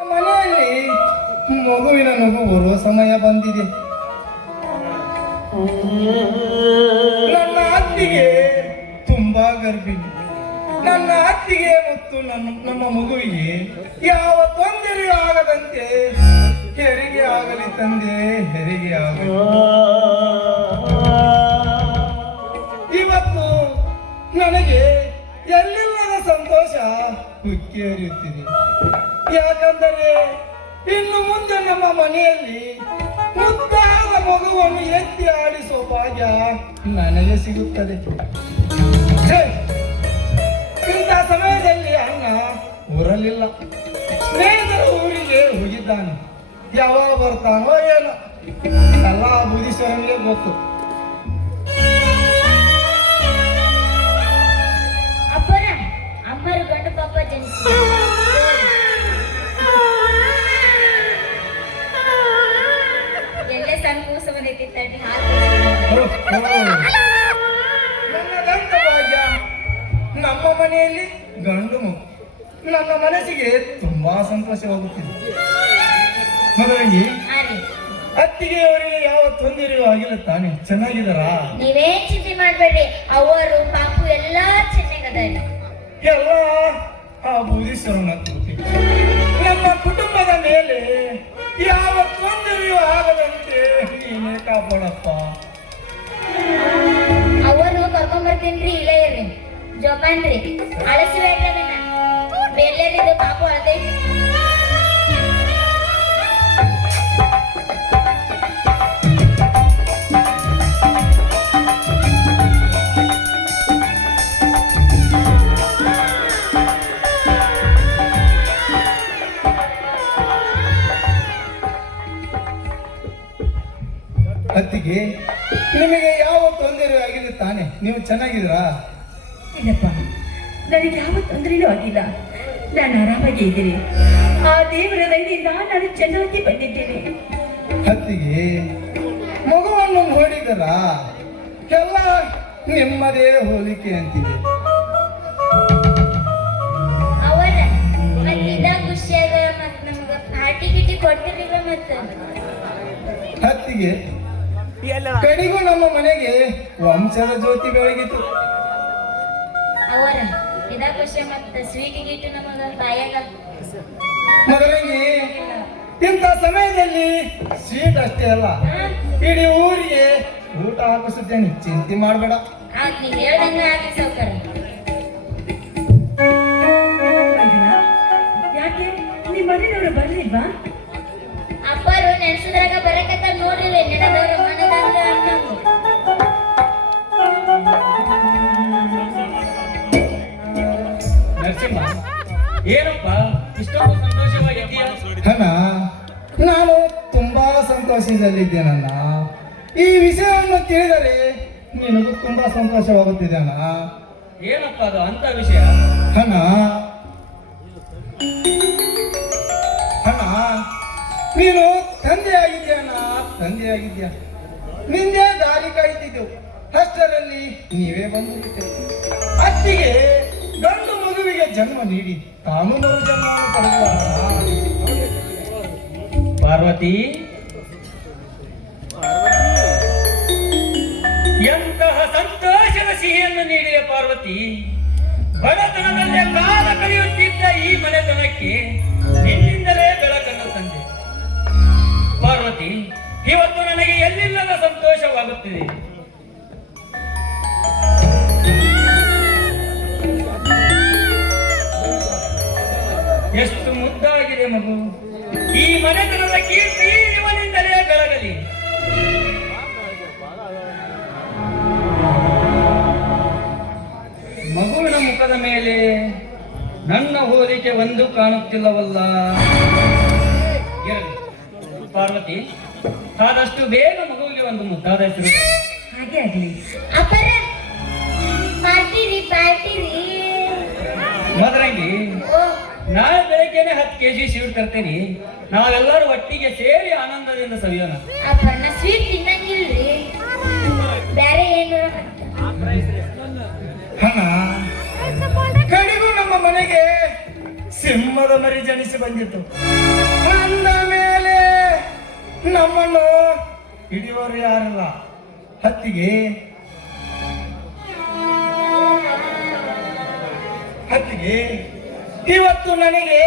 ಮನೆಯಲ್ಲಿ ಮಗುವಿನ ನಗು ಬರುವ ಸಮಯ ಬಂದಿದೆ. ನನ್ನ ಅತ್ತಿಗೆ ತುಂಬಾ ಗರ್ಭಿಣಿ. ನನ್ನ ಅತ್ತಿಗೆ ಮತ್ತು ನಮ್ಮ ಮಗುವಿಗೆ ಯಾವ ತೊಂದರೆಯೂ ಆಗದಂತೆ ಹೆರಿಗೆ ಆಗಲಿ ತಂದೆ, ಹೆರಿಗೆ ಆಗಲಿ. ಇವತ್ತು ನನಗೆ ಎಲ್ಲಿಲ್ಲದ ಸಂತೋಷ ಉಕ್ಕಿ ಹರಿಯುತ್ತಿದೆ. ಯಾಕಂದರೆ ಇನ್ನು ಮುಂದೆ ನಮ್ಮ ಮನೆಯಲ್ಲಿ ಮುದ್ದಾದ ಮಗುವನ್ನು ಎತ್ತಿ ಆಡಿಸುವ ಭಾಗ್ಯ ನನಗೆ ಸಿಗುತ್ತದೆ. ಇಂಥ ಸಮಯದಲ್ಲಿ ಅಣ್ಣ ಊರಲಿಲ್ಲ, ಸ್ನೇಹಿತರ ಊರಿಗೆ ಹೋಗಿದ್ದಾನೆ. ಯಾವಾಗ ಬರ್ತಾನೋ ಏನೋ, ಎಲ್ಲ ಬುದ್ಧಿಶ್ವರನಿಗೆ ಗೊತ್ತು. ಅಮ್ಮರು ಗಂಡು ಪಾಪ ಜನಿಸಿ ಎಲ್ಲೇ ಸಣ್ಣ ಕೂಸ ಬಂದೈತಿ ತಡಿ ನನ್ನ ಗಂಡ ಭಾಗ್ಯ. ನಮ್ಮ ಮನೆಯಲ್ಲಿ ಗಂಡು ಮಗು. ನನ್ನ ಮನಸ್ಸಿಗೆ ತುಂಬಾ ಸಂತೋಷವಾಗುತ್ತಿದೆ. ಮಗನಿಗೆ ಅತ್ತಿಗೆ ಅವರಿಗೆ ಯಾವ ತೊಂದರೆಯೂ ಆಗಿಲ್ಲ ತಾನೆ? ಚೆನ್ನಾಗಿದ್ದಾರಾ? ನೀವೇನ್ ಚಿಂತೆ ಮಾಡ್ಬೇಡ್ರಿ, ಅವರು ಪಾಪು ಎಲ್ಲಾ ಚೆನ್ನಾಗದಾರೆ. ಎಲ್ಲ ಆ ಬೂದೀಶ್ವರನ ಕೃಪೆ. ನಮ್ಮ ಕುಟುಂಬದ ಮೇಲೆ ಯಾವ ತೊಂದರೆಯೂ ಆಗದಂತೆ ನೀನೇ ಕಾಪಾಡಪ್ಪ. ಅವರು ಕರ್ಕೊಂಡ್ಬರ್ತೀನ್ರಿ, ಇಲ್ಲೇ ಇರ್ರಿ ಜೋಪಾನ್ರಿ, ಅಳಸಿಬೇಡ್ರಿ ಅದನ್ನ. ಬೇರೆದು ಪಾಪು ಅಳದೈತಿ. ಅತ್ತಿಗೆ, ನಿಮಗೆ ಯಾವ ತೊಂದರೆ ಆಗಿದೆ ತಾನೆ? ನೀವು ಚೆನ್ನಾಗಿದ್ದೀರಾ? ಇಲ್ಲಪ್ಪ, ನನಗೆ ಯಾವ ತೊಂದರೆನೂ ಆಗಿಲ್ಲ. ನಾನು ಆರಾಮಾಗಿ ಇದ್ದೀನಿ. ಆ ದೇವರ ದಯೆಯಿಂದ ನಾನು ಚೆನ್ನಾಗಿ ಬಂದಿದ್ದೇನೆ. ಅತ್ತಿಗೆ, ಮಗುವನ್ನು ನೋಡಿದರ ಎಲ್ಲ ನಿಮ್ಮದೇ ಹೋಲಿಕೆ ಅಂತಿದೆ. ಅವರ ಮತ್ತಿದ ಖುಷಿಯಾಗ ಮತ್ ನಮಗ ಪಾರ್ಟಿ ಗಿಟಿ ಕೊಡ್ತಿರ್ಲಿಲ್ಲ. ಮತ್ತ ಅತ್ತಿಗೆ, ಕಡೆಗೂ ನಮ್ಮ ಮನೆಗೆ ವಂಶದ ಜ್ಯೋತಿ ಬೆಳಗಿತು. ಅವರ ಇದ ಖುಷಿ ಮತ್ತ ಸ್ವೀಟ್ ಗೀಟು ನಮಗ ಬಾಯಾಗ. ಮಗನಿಗೆ ಇಂಥ ಸಮಯದಲ್ಲಿ ಸ್ವೀಟ್ ಅಷ್ಟೇ ಅಲ್ಲ, ಇಡೀ ಊರಿಗೆ ಊಟ ಹಾಕಿಸುತ್ತೇನೆ, ಚಿಂತೆ ಮಾಡಬೇಡ. ಆಗ್ ನೀವ್ ಹೇಳ್ದಂಗ ಆಗಿ ಸೌಕರ. ಯಾಕೆ ನಿಮ್ಮ ಮನೆಯವರು ಬರ್ಲಿಲ್ವಾ? ಅಪ್ಪರು ನೆನ್ಸಿದ್ರಾಗ ಬರಕತ್ತ ನೋಡ್ರಿಲ್ಲ, ನೆನದವ್ರ ಮನದಂಗ ಅನ್ನಂಗು. ನರಸಿಂಹ, ಏನಪ್ಪ ಇಷ್ಟೊಂದು ಸಂತೋಷವಾಗಿದ್ದೀಯಾ? ಅಣ್ಣ, ನಾನು ತುಂಬಾ ಸಂತೋಷದಲ್ಲಿದ್ದೇನಣ್ಣ. ಈ ವಿಷಯವನ್ನು ತಿಳಿದರೆ ನಿನಗೂ ತುಂಬಾ ಸಂತೋಷವಾಗುತ್ತಿದೆ ಅಣ್ಣ. ಏನಪ್ಪ ಅದು ಅಂತ ವಿಷಯ? ಅಣ್ಣ, ಅಣ್ಣ, ನೀನು ತಂದೆ ಆಗಿದ್ಯಾ ಅಣ್ಣ, ತಂದೆ ಆಗಿದ್ಯಾ. ನಿಂದೇ ದಾರಿ ಕಾಯ್ತಿದ್ದೆವು, ಅಷ್ಟರಲ್ಲಿ ನೀವೇ ಬಂದುಬಿಟ್ಟೆ. ಅತ್ತಿಗೆ ಗಂಡು ಮಗುವಿಗೆ ಜನ್ಮ ನೀಡಿ ತಾನು ಮರು ಜನ್ಮವನ್ನು ಪಡೆದ ಪಾರ್ವತಿ, ಎಂತಹ ಸಂತೋಷದ ಸಿಹಿಯನ್ನು ನೀಡಿದೆ ಪಾರ್ವತಿ. ಬಡತನದಲ್ಲೇ ಕಾಲ ಕಳೆಯುತ್ತಿದ್ದ ಈ ಮನೆತನಕ್ಕೆ ನಿನ್ನಿಂದಲೇ ಬೆಳಕನ್ನು ತಂದೆ. ಪಾರ್ವತಿ, ಇವತ್ತು ನನಗೆ ಎಲ್ಲಿಲ್ಲದ ಸಂತೋಷವಾಗುತ್ತಿದೆ. ಎಷ್ಟು ಮುದ್ದಾಗಿದೆ ಮಗು. ಈ ಮನೆತನದ ಕೀರ್ತಿ ಇವನಿಂದಲೇ ಬೆಳಗಲಿ. ಮಗುವಿನ ಮುಖದ ಮೇಲೆ ನನ್ನ ಹೋಲಿಕೆ ಒಂದು ಕಾಣುತ್ತಿಲ್ಲವಲ್ಲ. ಇರಲಿ ಪಾರ್ವತಿ, ಆದಷ್ಟು ಬೇಗ ಮಗುವಿಗೆ ಒಂದು ಮುದ್ದಾದ ಹೆಸರು. ಹಾಗೆ ಆಗಲಿ. ಅಪ್ಪರ ಪಾರ್ಟಿರಿ ಪಾರ್ಟಿರಿ. ಮದರಂಗಿ, ನಾಳೆ ಬೆಳಗ್ಗೆನೆ 10 kg ಸ್ವೀಟ್ ತರ್ತೇನೆ. ನಾವೆಲ್ಲರೂ ಒಟ್ಟಿಗೆ ಸೇರಿ ಆನಂದದಿಂದ ಸವಿಯೋಣ. ಅಪ್ಪ ನಾ ಸ್ವೀಟ್ ತಿನ್ನಂಗಿಲ್ರಿ, ಬೇರೆ ಏನು ಹಣ ಕಡೆಗೂ ನಮ್ಮ ಮನೆಗೆ ಸಿಂಹದ ಮರಿ ಜನಿಸಿ ಬಂದಿತ್ತು. ಅಂದ ಮೇಲೆ ನಮ್ಮನ್ನು ಹಿಡಿಯೋರು ಯಾರಲ್ಲ. ಹತ್ತಿಗೆ ಇವತ್ತು ನನಗೆ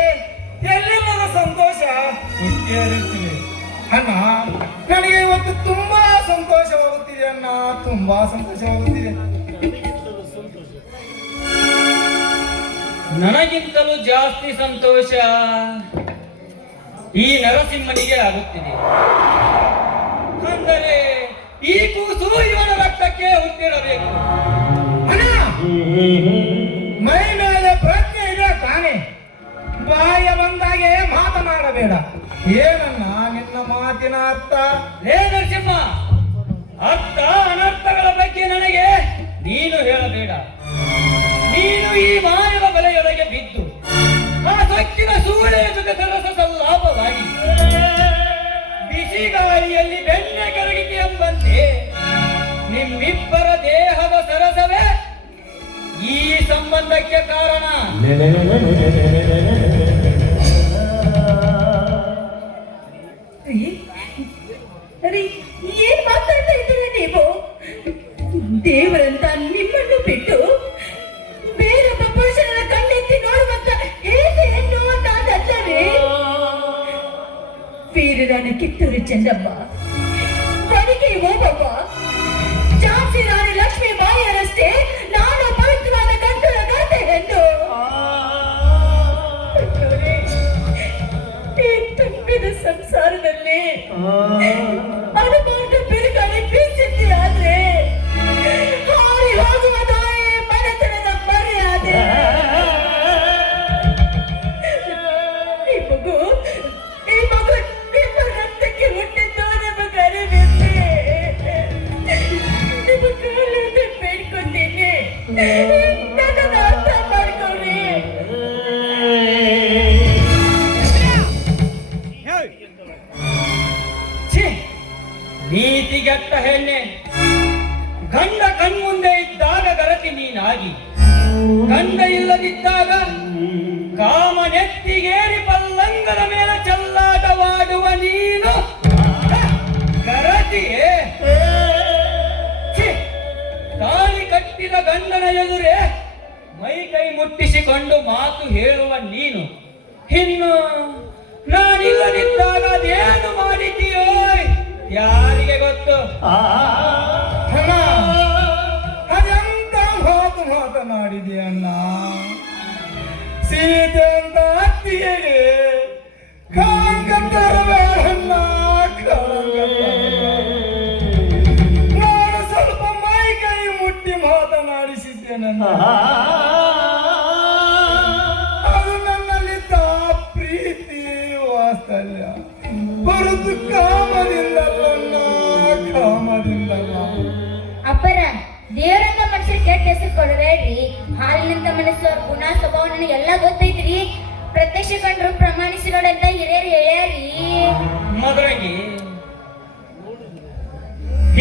ಎಲ್ಲಿಲ್ಲದ ಸಂತೋಷ ಹುಟ್ಟಿರುತ್ತಿದೆ ಅಣ್ಣ. ನನಗೆ ಇವತ್ತು ತುಂಬಾ ಸಂತೋಷವಾಗುತ್ತಿದೆ ಅಣ್ಣ, ತುಂಬಾ ಸಂತೋಷವಾಗುತ್ತಿದೆ. ನನಗಿಂತಲೂ ಜಾಸ್ತಿ ಸಂತೋಷ ಈ ನರಸಿಂಹನಿಗೆ ಆಗುತ್ತಿದೆ. ಅಂದರೆ ಈ ಕೂಸು ಇವನ ರಕ್ತಕ್ಕೆ ಹುಟ್ಟಿರಬೇಕು. ಅಣ್ಣ, ಮೈ ಮೇಲೆ ಪ್ರಜ್ಞೆ ಇದೆ ತಾನೆ, ಬಾಯ ಬಂದಾಗೆ ಮಾತನಾಡಬೇಡ. ಏನನ್ನ ನಿನ್ನ ಮಾತಿನ ಅರ್ಥ? ಹೇ ನರಸಿಂಹ, ಅರ್ಥ ಅನರ್ಥಗಳ ಬಗ್ಗೆ ನನಗೆ ನೀನು ಹೇಳಬೇಡ. ನೀನು ಈ ಮಾನವ ಬಲೆಯೊಳಗೆ ಬಿದ್ದು ಆ ಸೊಕ್ಕಿನ ಸೂಳೆಯ ಜೊತೆ ಸರಸಲ್ಲಾಪವಾಗಿ ಬಿಸಿ ಗಾಳಿಯಲ್ಲಿ ಬೆಣ್ಣೆ ಕರಗಿತಿ ಎಂಬಂತೆ ನಿಮ್ಮಿಬ್ಬರ ದೇಹದ ಸರಸವೇ ಈ ಸಂಬಂಧಕ್ಕೆ ಕಾರಣ. ರೀ, ಏನ್ ಮಾತಾಡ್ತಾ ಇದ್ದೀರ ನೀವು? ದೇವರಂತ ನಿಮ್ಮನ್ನು ಬಿಟ್ಟು ಬೇರೊಬ್ಬ ಪುರುಷನ ಕಣ್ಣೆತ್ತಿ ನೋಡುವಂತ ಏಕೆ ಎನ್ನುವಂತಲ್ಲವೇ? ವೀರರಾಣಿ ಕಿತ್ತೂರು ಚೆನ್ನಮ್ಮ, ಕೊನೆಗೆ ಓಬವ್ವ, ಝಾನ್ಸಿ ರಾಣಿ ಲಕ್ಷ್ಮೀ ಬಾಯಿಯರಷ್ಟೇ ನಾನು ಪವಿತ್ರವಾದ ಗಂಟಲ ಗಾದೆ ಎಂದು ಈ ತುಂಬಿದ ಸಂಸಾರದಲ್ಲಿ ಅನುಮಾನ ಬಿರುಗಾಳಿ ಬೀಸಿದ್ದೆ. ಆದ್ರೆ ಹಾರಿ ಹೋಗುವುದಾಯೇ ಮನೆತನದ ಮರ್ಯಾದೆ. ಈ ಮಗು ನಿಮ್ಮ ರಕ್ತಕ್ಕೆ ಹುಟ್ಟಿದ್ದು ನಿಮಗೆ ಅರಿವಿದ್ದೆ. ನಿಮ್ಮ ಕಾಲನ್ನು ಬೇಡ್ಕೊತೀನಿ, ನನ್ನನ್ನು ಅರ್ಥ ಮಾಡ್ಕೊಳ್ಳಿ. ನೀತಿಗೆಟ್ಟ ಹೆಣ್ಣೆ, ಗಂಡ ಕಣ್ಮುಂದೆ ಇದ್ದಾಗ ಗರತಿ ನೀನಾಗಿ, ಗಂಡ ಇಲ್ಲದಿದ್ದಾಗ ಕಾಮನೆತ್ತಿಗೇರಿ ಪಲ್ಲಂಗದ ಮೇಲೆ ಚೆಲ್ಲಾಟವಾಡುವ ನೀನು ಗರತಿಯೇ? ತಾಳಿ ಕಟ್ಟಿದ ಗಂಡನ ಎದುರೇ ಮೈ ಕೈ ಮುಟ್ಟಿಸಿಕೊಂಡು ಮಾತು ಹೇಳುವ ನೀನು ಇನ್ನು ನಾನಿಲ್ಲದಿದ್ದಾಗ ಅದೇನು ಮಾಡಿದ್ದೀಯೋ ಯಾರಿಗೆ ಗೊತ್ತು? ಅಣ್ಣ, ಅದೆಂತ ಮಾತು ಮಾತನಾಡಿದೆ ಅಣ್ಣ. ಸೀತೆ ಅಂತ ಅತ್ತಿಗೆ ಕಳಂಕ ತರಬೇಡಣ್ಣ, ಕಳಂಕ ತರಬೇಡ. ನಾನು ಸ್ವಲ್ಪ ಮೈ ಕೈ ಮುಟ್ಟಿ ಮಾತನಾಡಿಸಿದ್ದೇನಣ್ಣ. ಅದು ನನ್ನಲ್ಲಿದ್ದ ಪ್ರೀತಿ ವಾತ್ಸಲ್ಯ ಹೊರತು ಕಾಮದಿಂದಲ್ಲ, ಕಾಮದಿಂದಲ್ಲ. ಅಪ್ಪರ, ದೇವರಂತ ಮನುಷ್ಯ ಕೆಟ್ಟ ಹೆಸರು ಕೊಡಬೇಡ್ರಿ. ಹಾಲಿನಂತ ಮನಸ್ಸು, ಗುಣ, ಸ್ವಭಾವ ನನಗೆ ಎಲ್ಲ ಗೊತ್ತೈತ್ರಿ. ಪ್ರತ್ಯಕ್ಷ ಕಂಡ್ರು ಪ್ರಮಾಣಿಸಿ ನೋಡಂತ ಹಿರಿಯರು ಹೇಳ್ಯಾರಿ. ಮದುವೆಗೆ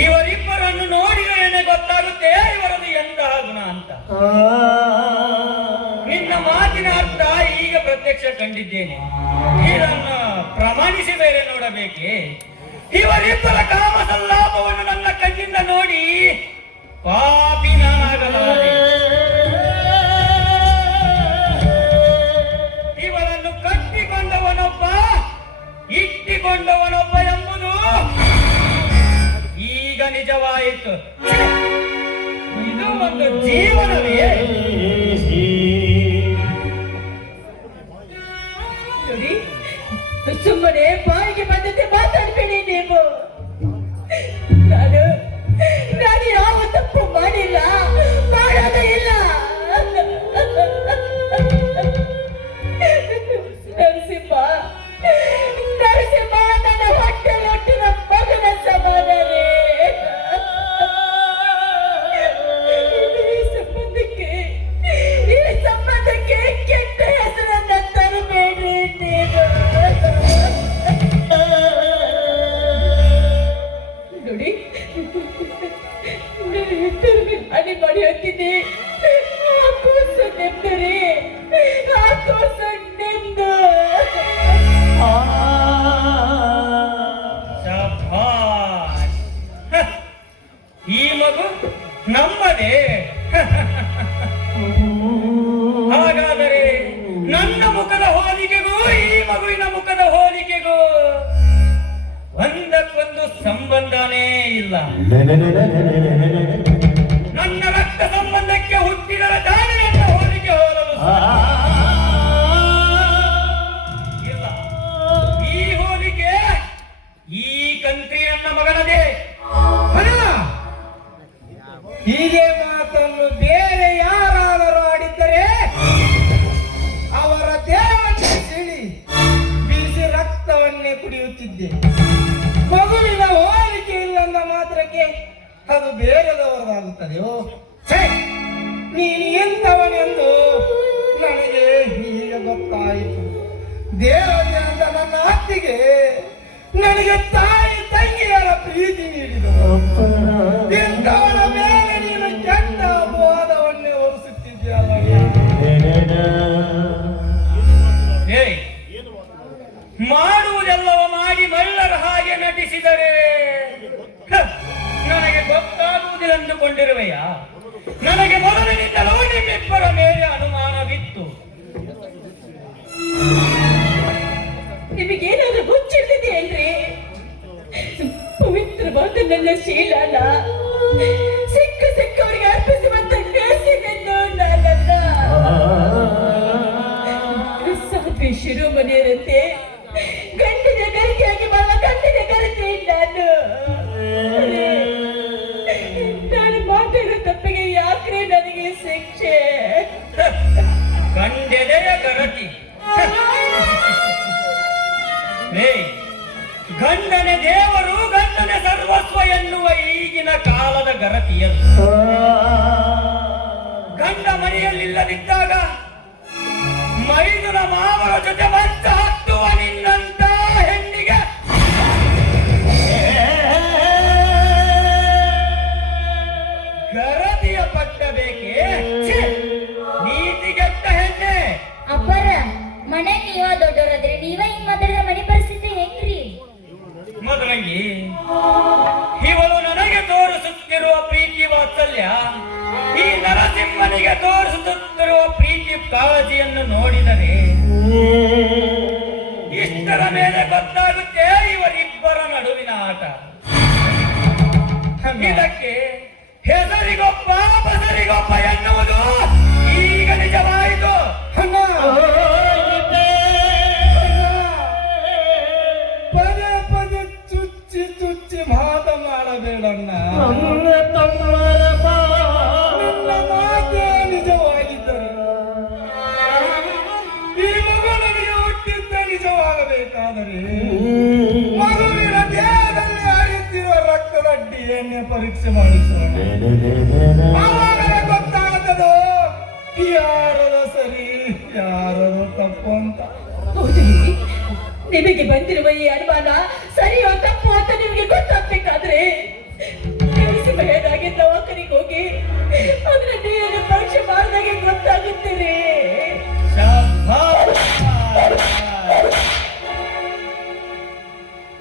ಇವರಿಬ್ಬರನ್ನು ನೋಡಿದರೆ ಗೊತ್ತಾಗುತ್ತೆ ಇವರದು ಎಂತಹ ಗುಣ ಅಂತ. ನಿನ್ನ ಮಾತಿನ ಅರ್ಥ ಈಗ ಪ್ರತ್ಯಕ್ಷ ಕಂಡಿದ್ದೇನೆ, ಇದನ್ನು ಪ್ರಮಾಣಿಸಿ ಬೇರೆ ನೋಡಬೇಕೆ? ಇವರಿಬ್ಬರ ಕಾಮ ಸಲ್ಲಾಪವನ್ನು ನನ್ನ ಕಣ್ಣಿಂದ ನೋಡಿ ಪಾಪಿ ನಾನಾಗಲಾರೆ. ಇವರನ್ನು ಕಟ್ಟಿಕೊಂಡವನೊಬ್ಬ, ಇಟ್ಟಿಕೊಂಡವನೊಬ್ಬ ಎಂಬುದು ಈಗ ನಿಜವಾಯಿತು. ಇದು ಒಂದು ಜೀವನವೇ? ನೋಡಿ, ಸುಮ್ಮನೆ ಬಾಯಿಗೆ ಬಂದಂತೆ ಮಾತಾಡ್ಬೇಡಿ ನೀವು. ನಾನು ಯಾವ ತಪ್ಪು ಮಾಡಿಲ್ಲ, ಮಾಡೋದೇ ಇಲ್ಲ. ನರಸಿಂಹ ನನ್ನ ಹೊಟ್ಟೆಯಲ್ಲಿ ಹುಟ್ಟಿದ ಮಗನ ಸಮಾನವೇ. ಈ ಸಂಬಂಧಕ್ಕೆ ಕೆಟ್ಟ ಹೆಸರನ್ನ ತರಬೇಡ್ರಿ ನೀವು. ನೋಡಿ, ನಾನು ಹೆಸರು ಹಾನಿ ಮಾಡಿ ಹಾಕಿದ್ದೆ. ಮಗುವಿನ ಮುಖದ ಹೋಲಿಕೆಗೂ ಒಂದಕ್ಕೊಂದು ಸಂಬಂಧನೇ ಇಲ್ಲ. ನನ್ನ ರಕ್ತ ಸಂಬಂಧಕ್ಕೆ ಹುಟ್ಟಿದರ ದಾಳಿಯನ್ನ ಹೋಲಿಕೆ ಹೋಲಲು ಇಲ್ಲ. ಈ ಹೋಲಿಕೆ ಈ ಕಂತ್ರಿ ನನ್ನ ಮಗನದೇ. ಅಣ್ಣ, ಹೀಗೆ ಮಾತನ್ನು ಬೇರೆ ಯಾರಾದರೂ ಆಡಿದ್ದರೆ ಅವರ ದೇಹವನ್ನು ಸೀಳಿ ಬಿಸಿ ರಕ್ತವನ್ನೇ ಕುಡಿಯುತ್ತಿದ್ದೆ. ಮಗುವಿನ ಹೋಲಿಕೆ ಇಲ್ಲಂದ ಮಾತ್ರಕ್ಕೆ ಅದು ಬೇರೆದವರದಾಗುತ್ತದೆಯೋ? ಛೇ, ನೀನು ಎಂತವನೆಂದು ನನಗೆ ಈಗ ಗೊತ್ತಾಯಿತು. ದೇವತೆ ಅಂತ ನನ್ನ ಅತ್ತಿಗೆ ನನಗೆ ತಾಯಿ ತಂಗಿಯರ ಪ್ರೀತಿ ನೀಡಿದರು. ಇಂಥವರ ಮೇಲೆ ನೀನು ಕೆಟ್ಟ ಅಪವಾದವನ್ನೇ ಹೊರಿಸುತ್ತಿದ್ದೀಯಲ್ಲ. ಏಯ್, ಮಾಡುವುದೆಲ್ಲವ ಮಾಡಿ ಮಳ್ಳರ ಹಾಗೆ ನಟಿಸಿದರೆ ನನಗೆ ಗೊತ್ತಾಗುವುದಿಲ್ಲಂದುಕೊಂಡಿರುವೆಯಾ? ನನಗೆ ಮೊದಲಿನಿಂದಲೂ ನಿಮ್ಮಿಬ್ಬರ ಮೇಲೆ ಅನುಮಾನವಿತ್ತು. ನಿಮಗೇನಾದ್ರೂ ಹುಚ್ಚಿಡ್ತಿದೆಯೇನ್ರಿ? ಪವಿತ್ರವಾದ ನನ್ನ ಶೀಲನ ಸಿಕ್ಕವರಿಗೆ ಅರ್ಪಿಸುವಂತ ಬೇಸಿಗೆನ್ನು ನಾನಲ್ಲ. ಸಾಧ್ವಿ ಶಿರೋಮಣಿಯರಂತೆ ಗಂಡಿನ ಗರಿಕೆಯಾಗಿ ಬರುವ ಗಂಡಿನ ಗರಿಕೆ ನಾನು ಮಾತಾಡೋ ತಪ್ಪಿಗೆ ಯಾಕ್ರೆ ನನಗೆ ಶಿಕ್ಷೆ? ಗಂಡೆದೆಯ ಗರತಿ. ಗಂಡನೆ ದೇವರು, ಗಂಡನೆ ಸರ್ವಸ್ವ ಎನ್ನುವ ಈಗಿನ ಕಾಲದ ಗರತಿಯರು. ಗಂಡ ಮನೆಯಲ್ಲಿಲ್ಲದಿದ್ದಾಗ ಮೈದುನ ಮಾವರ ಜೊತೆ ಮಂಚ ಹತ್ತುವ ನಿನ್ನಂತ ಹೆಣ್ಣಿಗೆ ಗರತಿಯ ಪಟ್ಟ ಬೇಕೆ? ಛೆ, ನೀತಿಗೆಟ್ಟ ಹೆಣ್ಣೆ. ಅಪ್ಪರ ಮನೆ ನೀವ ದೊಡ್ಡವರಾದ್ರೆ ನೀವ ಹಿಂಗ್ ಮಾತಾಡಿದ್ರೆ ಮನೆ ಪರಿಸ್ಥಿತಿ ಹೆಂಗ್ರಿ? ಮೊದಲಂಗಿ, ಇವಳು ನನಗೆ ತೋರಿಸುತ್ತಿರುವ ಪ್ರೀತಿ ವಾತ್ಸಲ್ಯ ಈ ನರಸಿಂಹನಿಗೆ ತೋರಿಸುತ್ತಿರುವ ಪ್ರೀತಿ ಕಾಳಜಿಯನ್ನು ನೋಡಿದರೆ ಇಷ್ಟರ ಮೇಲೆ ಗೊತ್ತಾಗುತ್ತೆ ಇವರಿಬ್ಬರ ನಡುವಿನ ಆಟ. ಇದಕ್ಕೆ ಹೆಸರಿಗೊಬ್ಬ ಬಸರಿಗೊಬ್ಬ ಎನ್ನುವುದು ಈಗ ನಿಜವಾಯಿತು. ಪದೇ ಪದೇ ಚುಚ್ಚಿ ಚುಚ್ಚಿ ಮಾತನಾಡಬೇಡಣ್ಣ. ನಿನ್ನ ಮಾತೇ ನಿಜವಾಗಿದ್ದರೆ ಈ ಮಗು ನನಗೆ ಹುಟ್ಟಿದ್ದ ನಿಜವಾಗಬೇಕಾದರೆ ಮಗುವಿನ ದೇಹದಲ್ಲಿ ಹರಿಯುತ್ತಿರುವ ರಕ್ತದ DNA ಪರೀಕ್ಷೆ ಮಾಡಿಸೋಣ. ಆವಾಗಲೇ ಗೊತ್ತಾಗುತ್ತದೋ ಯಾರದ ಸರಿ ಯಾರದು ತಪ್ಪು ಅಂತ. ಹೌದ್ರಿ, ನಿಮಗೆ ಬಂದಿರುವ ಈ ಅನುಮಾನ ಸರಿಯೋ ತಪ್ಪು ಅಂತ ನಿಮಗೆ ಗೊತ್ತಾಗ್ಬೇಕಾದ್ರೆ ಭಯದಾಗಿ ದವಾಖಾನೆಗೆ ಹೋಗಿ ಅದನ್ನ DNA ಪರೀಕ್ಷೆ ಮಾಡಿದಾಗೆ ಗೊತ್ತಾಗುತ್ತೀರಿ.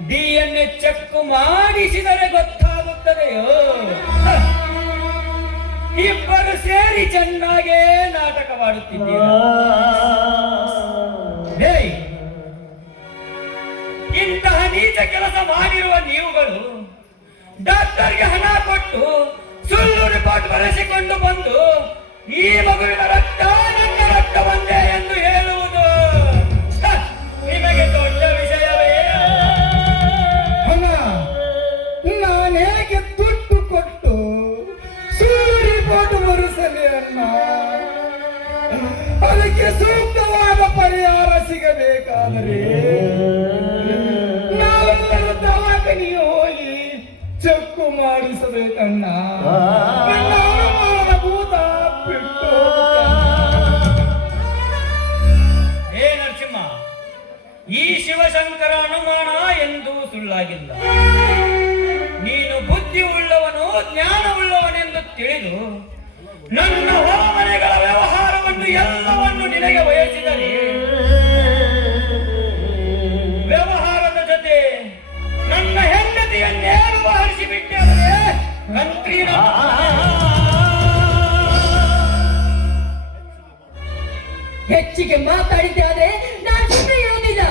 DNA check ಮಾಡಿಸಿದರೆ ಗೊತ್ತಾಗುತ್ತದೆಯೋ? ಇಬ್ಬರು ಸೇರಿ ಚೆನ್ನಾಗೇ ನಾಟಕವಾಡುತ್ತಿದ್ದೀರಾ. ಇಂತಹ ನೀಚ ಕೆಲಸ ಮಾಡಿರುವ ನೀವುಗಳು ಡಾಕ್ಟರ್ಗೆ ಹಣ ಕೊಟ್ಟು ಸುಳ್ಳು ರಿಪೋರ್ಟ್ ಬರೆಸಿಕೊಂಡು ಬಂದು ಈ ಮಗುವಿನ ರಕ್ತ ನನ್ನ ರಕ್ತ ಒಂದೇ ಎಂದು ಹೇಳುವುದು ನಿಮಗೆ ದೊಡ್ಡ ವಿಷಯವೇ? ನಾನೇಗೆ ದುಡ್ಡು ಕೊಟ್ಟು ಸುಳ್ಳು ರಿಪೋರ್ಟ್ ಬರೆಸಲಿ ಅಣ್ಣ? ಅದಕ್ಕೆ ಸೂಕ್ತವಾದ ಪರಿಹಾರ ಸಿಗಬೇಕಾದರೆ ನಾವೆಲ್ಲರೂ ದವಾಖಾನೆಗೆ ಹೋಗಿ ಚೆಕ್ಕು ಮಾಡಿಸಬೇಕಣ್ಣ. ನನ್ನ ಅನುಮಾನದ ಭೂತ ಬಿಟ್ಟು ಹೇ ನರಸಿಂಹ, ಈ ಶಿವಶಂಕರ ಅನುಮಾನ ಎಂದೂ ಸುಳ್ಳಾಗಿಲ್ಲ. ನೀನು ಬುದ್ಧಿ ಉಳ್ಳವನು, ಜ್ಞಾನ ಉಳ್ಳವನೆಂದು ತಿಳಿದು ನನ್ನ ಹೊರಮನೆಗಳ ವ್ಯವಹಾರವನ್ನು ಎಲ್ಲವನ್ನು ನಿನಗೆ ವಹಿಸಿದರೆ ವ್ಯವಹಾರದ ಜೊತೆ ನನ್ನ ಹೆಂಡತಿಯನ್ನೇ ವ್ಯವಹರಿಸಿಬಿಟ್ಟೆ ಅವರೇ ಕಂತ್ರಿನ. ಹೆಚ್ಚಿಗೆ ಮಾತಾಡಿದ್ದೆ ಆದ್ರೆ ನಾನು ಸುಮ್ಮನೆ ಇರೋದಿಲ್ಲ.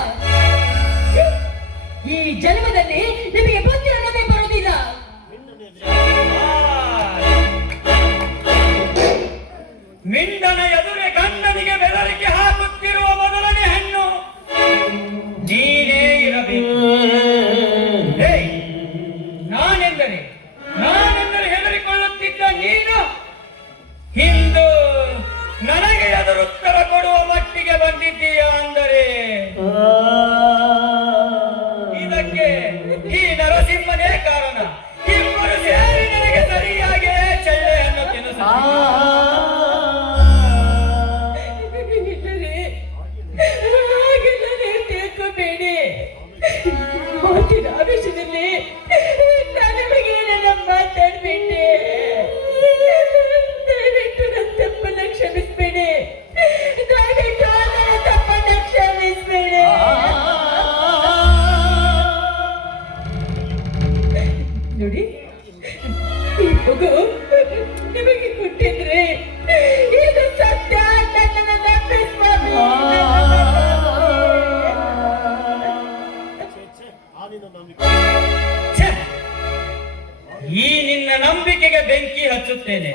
ನಂಬಿಕೆಗೆ ಬೆಂಕಿ ಹಚ್ಚುತ್ತೇನೆ.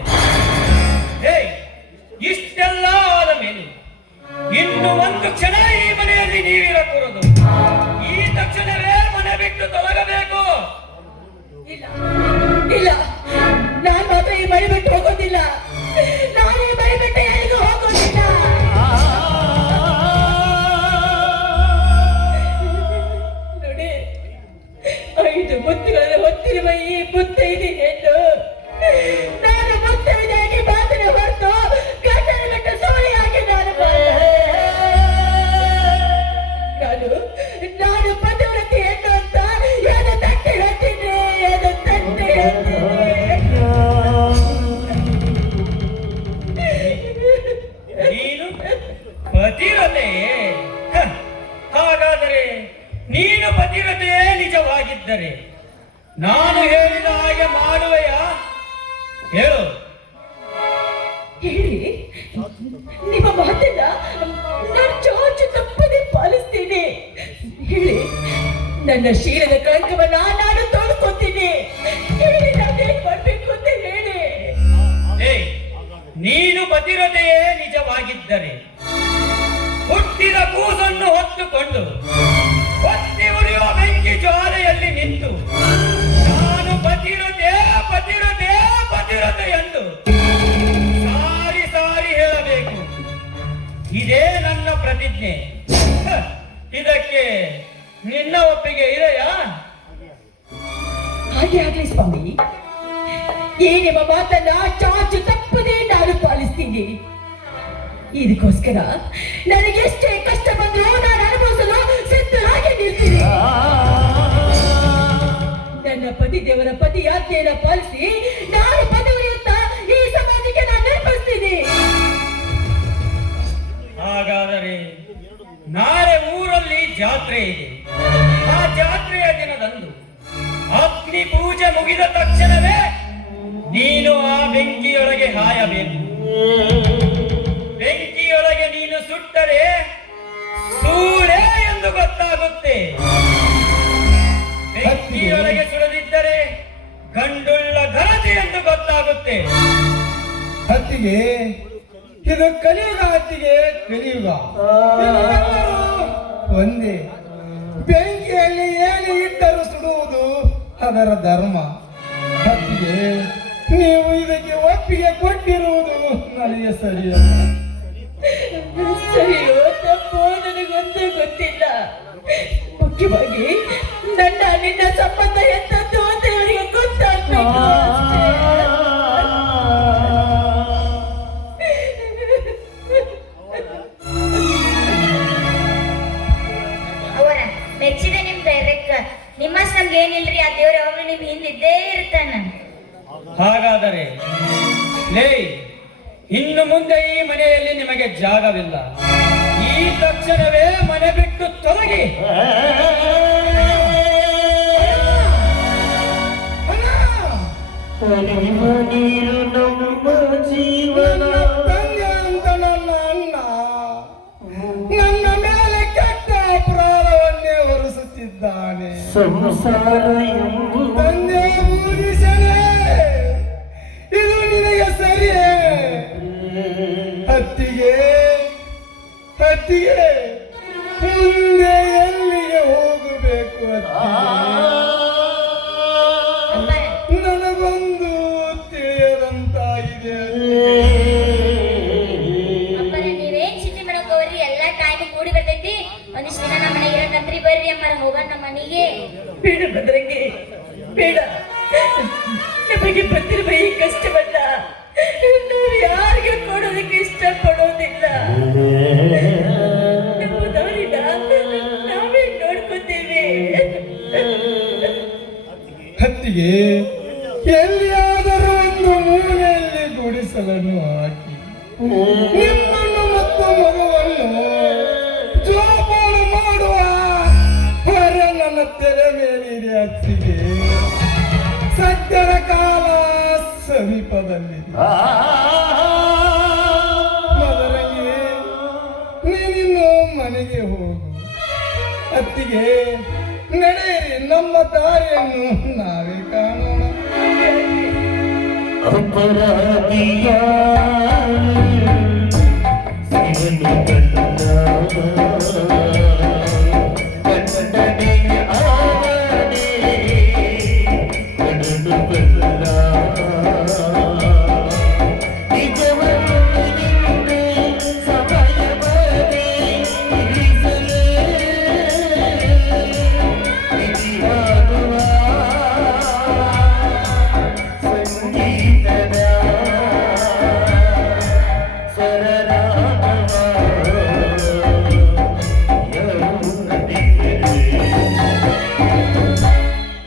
ಇಷ್ಟೆಲ್ಲ ಆದ ಮೇಲೆ ಇನ್ನು ಒಂದು ಕ್ಷಣ ಈ ಮನೆಯಲ್ಲಿ ನೀವಿರಕೂಡದು. ಈ ತಕ್ಷಣವೇ ಮನೆ ಬಿಟ್ಟು ತೊಲಗಬೇಕು. ಇಲ್ಲ ಇಲ್ಲ, ನಾನು ಮಾತ್ರ ಈ ಮನೆ ಬಿಟ್ಟು ಹೋಗೋದಿಲ್ಲ. ನಾನು ಈ ಮನೆ ಬಿಟ್ಟು ಎಲ್ಲಿಗೂ ಹೋಗೋದಿಲ್ಲ. ನೋಡಿ, 5 ಮುತ್ತುಗಳನ್ನು ಹೊತ್ತಿರುವ ಈ ಮುತ್ತೈದೆ ಹೆಣ್ಣು ನಾನು ಮುತ್ತೈದೆಯಾಗಿ ಮಾತನ್ನ ಹೊರತು ಗಂಡನ ಬಿಟ್ಟು ಸೋಲಿಯಾಗಿ ನಾನು ಪದವೃತ್ತಿ ಹೆಣ್ಣು ಅಂತ ಏನು ತಟ್ಟೆ ಹೇಳ್ತೀನಿ, ಏನು ತಟ್ಟೆ ನೀನು ಪತಿರತೆಯೇ? ಹಾಗಾದರೆ ನೀನು ಪತಿರತೆಯೇ ನಿಜವಾಗಿದ್ದರೆ ನಾನು ಹೇಳಿದ ಹಾಗೆ ಮಾಡುವೆಯಾ? ಹೇಳು. ಹೇಳಿ, ನಿಮ್ಮ ಮಾತನ್ನ ನಾನು ಚಾಚು ತಪ್ಪದೆ ಪಾಲಿಸ್ತೀನಿ. ಹೇಳಿ, ನನ್ನ ಶೀಲದ ಕಳಂಕವನ್ನ ನಾನು ತೋಡ್ಕೊತೀನಿ. ಹೇಳಿ, ನಾನೇನ್ ಮಾಡ್ಬೇಕು ಅಂತ ಹೇಳಿ. ನೀನು ಪತಿರತೆಯೇ ನಿಜವಾಗಿದ್ದರೆ ಹುಟ್ಟಿದ ಕೂಸನ್ನು ಹೊತ್ತುಕೊಂಡು ಹೊತ್ತಿ ಉರಿಯುವ ಬೆಂಕಿ ಜ್ವಾಲೆಯಲ್ಲಿ ನಿಂತು ನಾನು ಪತಿರತೆ ಪತಿರತೆ ಪತಿರತೆ ಎಂದು ಸಾರಿ ಸಾರಿ ಹೇಳಬೇಕು. ಇದೇ ನನ್ನ ಪ್ರತಿಜ್ಞೆ. ಇದಕ್ಕೆ ನಿನ್ನ ಒಪ್ಪಿಗೆ ಇದೆಯಾ? ಹಾಗೆ ಆಗ್ಲಿ ಸ್ವಾಮಿ. ಈ ನಿಮ್ಮ ಮಾತನ್ನ ಚಾಚು ತಪ್ಪದೆ ನಾನು ಪಾಲಿಸ್ತೀನಿ. ಇದಕ್ಕೋಸ್ಕರ ನನಗೆ ಎಷ್ಟೇ ಕಷ್ಟ ಬಂದರೂ ನಾನು ಅನುಭವಿಸಲು ಸಿದ್ಧರಾಗಿ ನಿಲ್ತೀನಿ. ನನ್ನ ಪತಿ ದೇವರ ಪತಿ ಆಜ್ಞೆಯನ್ನು ಪಾಲಿಸಿ ನಾನು ಪದವಿಯತ್ತ ಈ ಸಮಾಜಕ್ಕೆ ನಾನು ನಿರ್ಮಿಸ್ತೀನಿ. ಹಾಗಾದರೆ ನಾಳೆ ಊರಲ್ಲಿ ಜಾತ್ರೆ ಇದೆ. ಆ ಜಾತ್ರೆಯ ದಿನದಂದು ಅಗ್ನಿ ಪೂಜೆ ಮುಗಿದ ತಕ್ಷಣವೇ ನೀನು ಆ ಬೆಂಕಿಯೊಳಗೆ ಹಾಯಬೇಕು. ಬೆಂಕಿಯೊಳಗೆ ನೀನು ಸುಟ್ಟರೆ ಸೂಳೆ ಎಂದು ಗೊತ್ತಾಗುತ್ತೆ. ಬೆಂಕಿಯೊಳಗೆ ಸುಡದಿದ್ದರೆ ಗಂಡುಳ್ಳ ಘನತೆ ಎಂದು ಗೊತ್ತಾಗುತ್ತೆ. ಹತ್ತಿಗೆ ಇದು ಕಲಿಯುಗ, ಹತ್ತಿಗೆ ಕಲಿಯುಗ ಒಂದೇ. ಬೆಂಕಿಯಲ್ಲಿ ಏನು ಇಟ್ಟರೂ ಸುಡುವುದು ಅದರ ಧರ್ಮ. ಹತ್ತಿಗೆ ನೀವು ಇದಕ್ಕೆ ಒಪ್ಪಿಗೆ ಕೊಟ್ಟಿರುವುದು ನನಗೆ ಸರಿಯಲ್ಲ. ಸರಿಯೋ ತಪ್ಪೋ ನನಗೊಂದು ಗೊತ್ತಿಲ್ಲ. ಮುಖ್ಯವಾಗಿ ನನ್ನ ನಿನ್ನ ಸಂಬಂಧ ಎಂತದ್ದು ಅಂತ ಇವರಿಗೆ ಗೊತ್ತಾಗ್ಬೇಕು ಅಷ್ಟೇ. ಅವರ ಮೆಚ್ಚಿದ ನಿಮ್ ಧೈರ್ಯಕ್ಕ ನಿಮ್ಮಷ್ಟು ನಮ್ಗೆ ಏನಿಲ್ರಿ. ಆ ದೇವ್ರ ಯಾವಾಗ್ಲೂ ನಿಮ್ ಹಿಂದಿದ್ದೇ ಇರ್ತಾನ. ಹಾಗಾದರೆ ಇನ್ನು ಮುಂದೆ ಈ ಮನೆಯಲ್ಲಿ ನಿಮಗೆ ಜಾಗವಿಲ್ಲ. ಈ ತಕ್ಷಣವೇ ಮನೆ ಬಿಟ್ಟು ತೊಲಗಿ. ಜೀವನ ಅಂತ ನನ್ನ ಅಣ್ಣ ನನ್ನ ಮೇಲೆ ಕೆಟ್ಟ ಅಪರಾಧವನ್ನೇ ಹೊರಿಸುತ್ತಿದ್ದಾನೆ. ತಂದೆ ಊರಿಸಲೇ ಇದು ನಿನಗೆ ಸರಿಯೇ? ಹತ್ತಿಗೆ ಹತ್ತಿಗೆ ಮುಂದೆ ಎಲ್ಲಿಗೆ ಹೋಗಬೇಕು? ನನಗೊಂದು ತಿಳಿಯದಂತಾಗಿದೆ. ನೀವೇನ್ ಚಿಂತೆ ಮಾಡಕ್ ಹೋಗ್ರಿ, ಎಲ್ಲಾ ಟೈಮ್ ಕೂಡಿ ಬರ್ತೈತಿ. ಒಂದಿಷ್ಟು ದಿನ ನಮ್ಮ ಮನೆಗೆ ಇರಕಂತ್ರಿ. ಬರ್ರಿ ಅಮ್ಮ, ಹೋಗೋಣ ನಮ್ಮ ಮನೆಗೆ. ಬೇಡ ಬದ್ರಂಗಿ, ಬೇಡ. ನಮಗೆ ಬಂದಿರುವ ಈ ಕಷ್ಟವನ್ನ ನಾವು ಯಾರಿಗೆ ಕೊಡೋದಕ್ಕೆ ಇಷ್ಟಪಡೋದಿಲ್ಲ. ನಮ್ಮ ದಾರಿನ ನಾವೇ ನೋಡ್ಕೊತೇವೆ. ಹತ್ತಿಗೆ ಎಲ್ಲಿಯಾದರೂ ಒಂದು ಮೂಲೆಯಲ್ಲಿ ಗುಡಿಸಲನ್ನು ಹಾಕಿ ನಿಮ್ಮನ್ನು ಮತ್ತು ಮಗುವನ್ನು ಜೋಪಾನ ಮಾಡುವ ಹೊರೆ ನನ್ನ ತೆರೆ ಮೇಲಿದೆ. ಹತ್ತಿಗೆ ಸದ್ಯದ ಕಾಲ ಸಮೀಪದಲ್ಲಿದೆ. ಮೊದಲಿಗೆ ನೀನಿನ್ನು ಮನೆಗೆ ಹೋಗು. ಅತ್ತಿಗೆ ನಡೆಯಿರಿ, ನಮ್ಮ ದಾರಿಯನ್ನು ನಾವೇ ಕಾಣೋಣ. ಅಪರಾಧಿಯ ಶಿವನು ಕಂಡ